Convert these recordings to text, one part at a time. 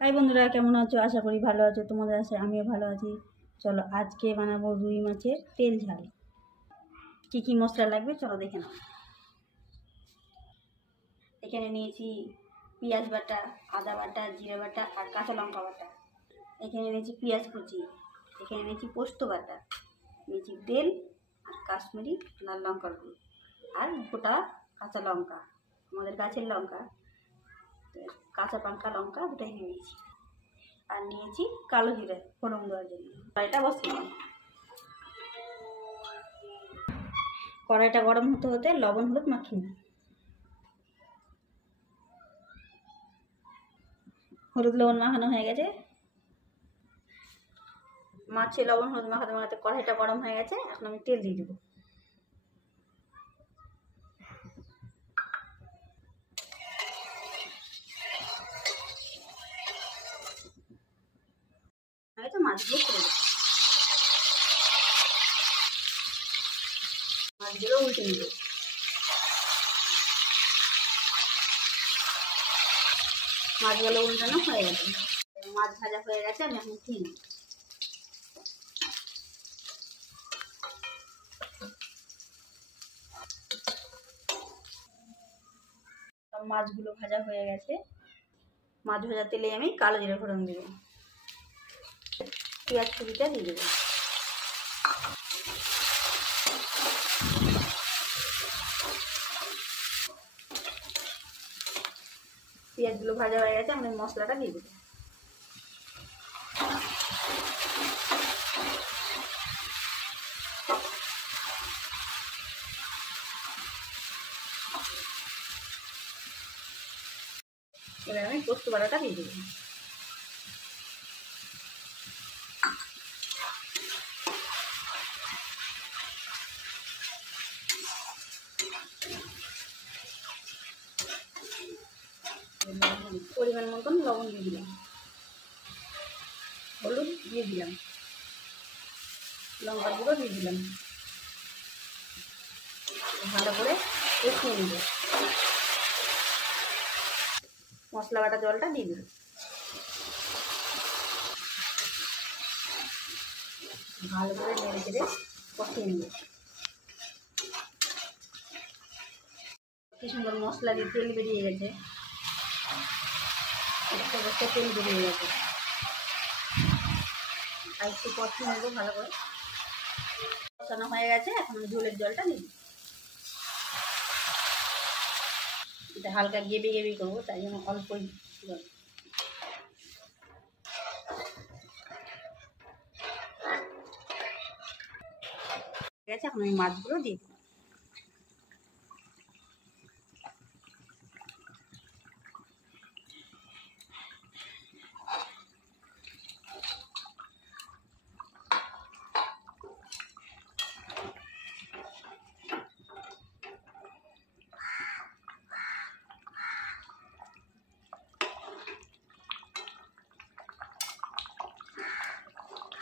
High বন্ধুরা, কেমন আছো? আশা করি ভালো আছো। তোমাদের আশা আমিও ভালো আছি। চলো আজকে বানাবো রুই মাছের তেল ঝাল। কী কী মশলা লাগবে চলো দেখে নাও। এখানে নিয়েছি পেঁয়াজ বাটা, আদা বাটা, জিরা বাটা আর কাঁচা লঙ্কা বাটা। এখানে নিয়েছি পেঁয়াজ কুচি, এখানে নিয়েছি পোস্ত বাটা, নিয়েছি তেল আর কাশ্মীরি লাল লঙ্কার গুঁড়ো আর গোটা কাঁচা লঙ্কা, আমাদের গাছের লঙ্কা, কাঁচা পাকা লঙ্কা দুটাই নিয়েছি। আর নিয়েছি কালো জিরে ফোড়ন দেওয়ার জন্য। কড়াইটা বসিয়ে কড়াইটা গরম হতে হতে লবণ হলুদ মাখিয়ে নিই। হলুদ লবণ মাখানো হয়ে গেছে। মাছে লবণ হলুদ মাখাতে মাখাতে কড়াইটা গরম হয়ে গেছে। এখন আমি তেল দিয়ে দেবো। হয়তো মাছগুলো ছেড়ে দেবো। মাছগুলো উল্টে নেব। মাছগুলো উল্টানো হয়ে গেছে। মাছ ভাজা হয়ে গেছে, আমি এখন খেয়ে নিই। মাছগুলো ভাজা হয়ে গেছে। মাছ ভাজা তেলে আমি কালো জিরে ফোড়ন দেবো, পেঁয়াজ কুচিটা দিয়ে দেবো। পেঁয়াজগুলো ভাজা হয়ে গেছে, আমি মশলাটা দিয়ে দেবো। এবার আমি পোস্ত বাটাটা দিয়ে দেবো। পরিমাণ মতন লবণ দিয়ে দিলাম, হলুদ দিয়ে দিলাম, লঙ্কার গুঁড়ো দিয়ে দিলাম। ভালো করে কষিয়ে নেব। মশলা বাটা জলটা দিয়ে দিলাম। ভালো করে নেড়ে চেড়ে কষিয়ে নেব। কি সুন্দর মশলা দিয়ে তেল বেরিয়ে গেছে, তেল বেরিয়ে গেছে। আর একটু কষিয়ে নেবো ভালো করে। কষানো হয়ে গেছে, এখন আমি ঝোলের জলটা নিই। এটা হালকা গেবি গেবি করবো, তাই জন্য অল্পই জল। ঠিক আছে, এখন আমি মাছগুলো দিয়ে দিই।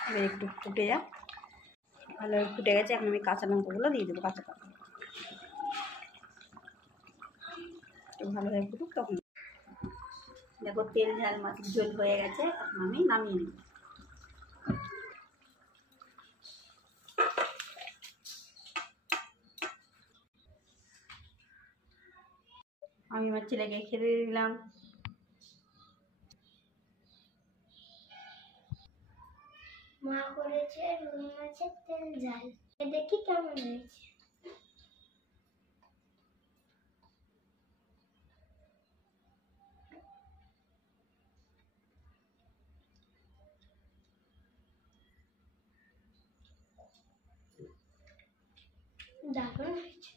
এবার একটু ফুটে যাক, ভালো ফুটে গেছে। এখন আমি কাঁচা লঙ্কাগুলো দিয়ে দেবো। কাঁচা লঙ্কা একটু ভালোভাবে ফুটুক, তখন দেখো তেল ঝাল মাছের ঝোল হয়ে গেছে। এখন আমি নামিয়ে নেব। আমি আমার ছেলেকে খেতে দিলাম। মা করেছে রুই মাছের তেল ঝাল, দেখি কেমন হয়েছে। দারুণ হয়েছে।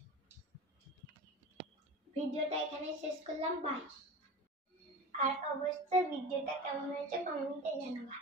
ভিডিওটা এখানে শেষ করলাম, বাই। আর অবশ্যই ভিডিওটা কেমন হয়েছে কমেন্টে জানাবা।